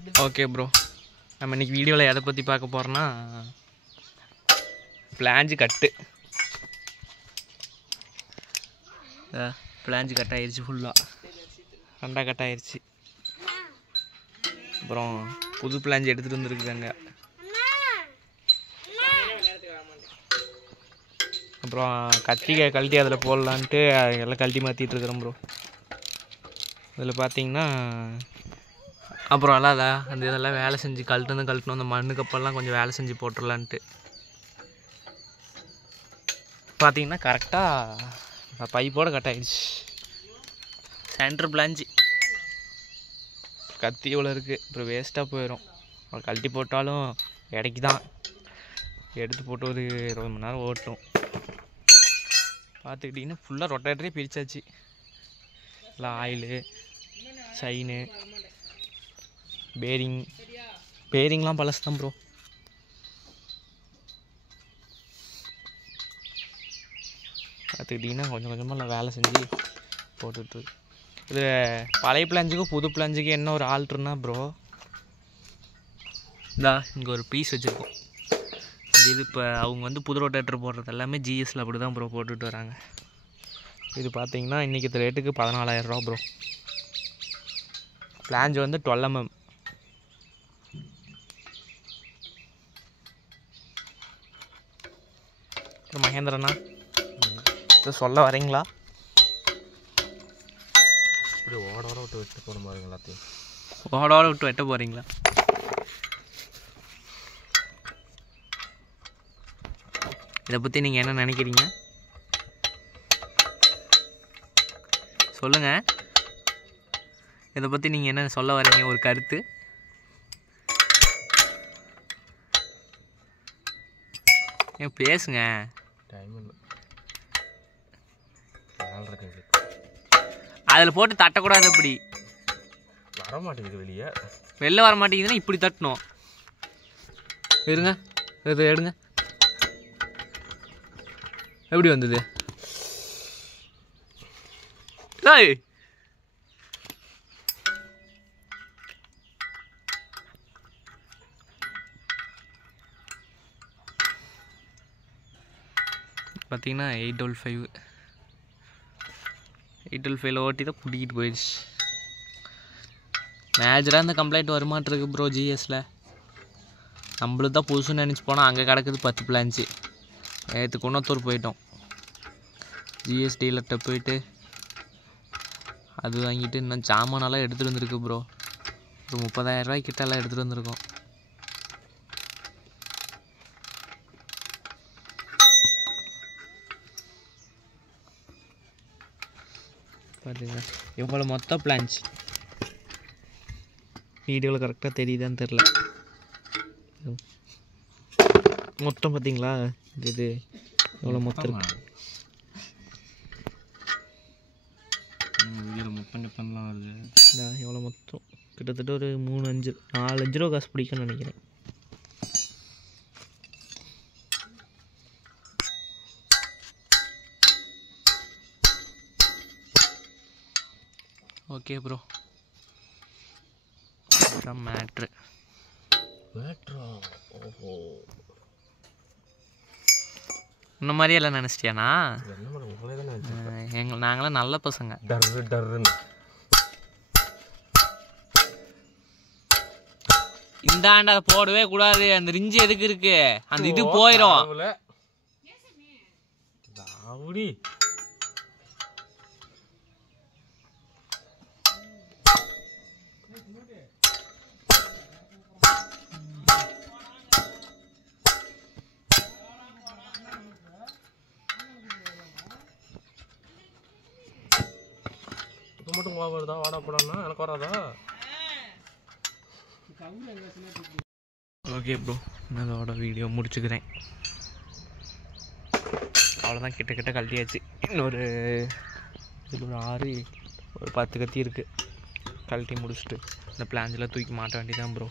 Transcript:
Okay bro, நம்ம இன்றைக்கி வீடியோவில் எதை பற்றி பார்க்க போகிறோன்னா பிளாஞ்சு கட்டு. பிளாஞ்சு கட் ஆயிடுச்சு, ஃபுல்லாக ரெண்டாக கட் ஆயிடுச்சு. அப்புறம் புது பிளாஞ்சு எடுத்துகிட்டு வந்துருக்குறாங்க. அப்புறம் கத்திரிக்காய் கழட்டி அதில் போடலான்ட்டு எல்லாம் கழட்டி மாற்றிட்டு இருக்கிறோம் ப்ரோ. இதில் பார்த்தீங்கன்னா அப்புறம் எல்லாம் அந்த இதெல்லாம் வேலை செஞ்சு கழட்டணும். அந்த மண்ணு கப்பெல்லாம் கொஞ்சம் வேலை செஞ்சு போட்டுடலான்ட்டு பார்த்தீங்கன்னா கரெக்டாக பைப்போடு கட் ஆகிடுச்சு. சென்டர் பிளாஞ்சு கத்தி இவ்வளோ இருக்குது, அப்புறம் வேஸ்ட்டாக போயிடும். கழட்டி போட்டாலும் இடைக்கு தான் எடுத்து போட்டு ஒரு 20 மணி நேரம் ஓட்டும். பார்த்துக்கிட்டிங்கன்னா ஃபுல்லாக ரொட்டேட்டரே பிரித்தாச்சு. இல்லை ஆயிலு, சைனு, பேரிங்லாம் பழசு தான் ப்ரோ. பார்த்துக்கிட்டிங்கன்னா கொஞ்சம் கொஞ்சமாக வேலை செஞ்சு போட்டுட்டு இது பழைய பிளாஞ்சுக்கும் புது பிளாஞ்சுக்கும் என்ன ஒரு ஆல்ட்ருன்னா ப்ரோ, இந்தா இங்கே ஒரு பீஸ் வச்சுருக்கோம். இது இப்போ அவங்க வந்து புது ரோட்டேட்டர் போடுறது எல்லாமே ஜிஎஸ்சில் அப்படி தான் ப்ரோ போட்டுட்டு வராங்க. இது பார்த்தீங்கன்னா இன்றைக்கி ரேட்டுக்கு 14,000 ரூபா ப்ரோ. பிளாஞ்சு வந்து 12 mm. அப்புறம் மகேந்திரண்ணா இதை சொல்ல வரீங்களா? இப்படி ஓட விட்டு வெட்ட போகிற மாதிரி எல்லாத்தையும் ஓட விட்டு வெட்ட போகிறீங்களா? இதை பற்றி நீங்கள் என்ன நினைக்கிறீங்க சொல்லுங்கள். இதை பற்றி நீங்கள் என்ன சொல்ல வரீங்க, ஒரு கருத்து? ஏன் பேசுங்க. டைம் இல்லை, அதில் போட்டு தட்டக்கூடாது. அப்படி வர மாட்டேங்குது, வெளில வர மாட்டேங்குதுன்னா இப்படி தட்டணும். இருங்க, இது எடுங்க. எப்படி வந்தது? ஏய் பார்த்தீங்கன்னா 855 ஓட்டி தான் பிடிக்கிட்டு போயிடுச்சு. மேஜராக இந்த கம்ப்ளைண்ட் வரமாட்டிருக்கு ப்ரோ ஜிஎஸ்சில். நம்மளுக்கு தான் புதுசுன்னு நினச்சி போனால் அங்கே கிடக்குது 10 பிளாஞ்சு. நேற்று குணத்தூர் போயிட்டோம், ஜிஎஸ் டீலர்கிட்ட போயிட்டு அது வாங்கிட்டு இன்னும் சாமானெல்லாம் எடுத்துகிட்டு வந்துருக்கு ப்ரோ. ஒரு 30,000 ரூபாய்க்கிட்ட எல்லாம் எடுத்துகிட்டு வந்திருக்கோம். பார்த்தீங்களா எவ்வளோ மொத்தம் பிளான்ஸ். வீடியோவில் கரெக்டாக தெரியுதான்னு தெரில. மொத்தம் பார்த்தீங்களா இது எவ்வளோ மொத்தம் இருக்கு. மொத்தம் வருது எவ்வளோ மொத்தம் கிட்டத்தட்ட ஒரு 4-5 ரூபா காசு பிடிக்கும்னு நினைக்கிறேன். ஓகே ப்ரோ, அதான் மேட்ரு. ஓஹோ, இந்த மாதிரியே எல்லாம் நினச்சிட்டியாண்ணா? நாங்களாம் நல்ல பசங்க. இந்த ஆண்டு அதை போடவே கூடாது. அந்த ரிஞ்சு எதுக்கு இருக்கு, அந்த இது போயிடும். மட்டும் வருதா வாடா போடான்னா எனக்கு வராதா? ஓகே ப்ரோ, நான் அதோட வீடியோ முடிச்சுக்கிறேன். அவ்வளோதான், கிட்ட கழட்டியாச்சு. இன்னொரு இதில் ஒரு 6 ஒரு 10 கத்தி இருக்குது. கழட்டி முடிச்சுட்டு இந்த பிளாஞ்செலாம் தூக்கி மாட்ட வேண்டியதான் ப்ரோ.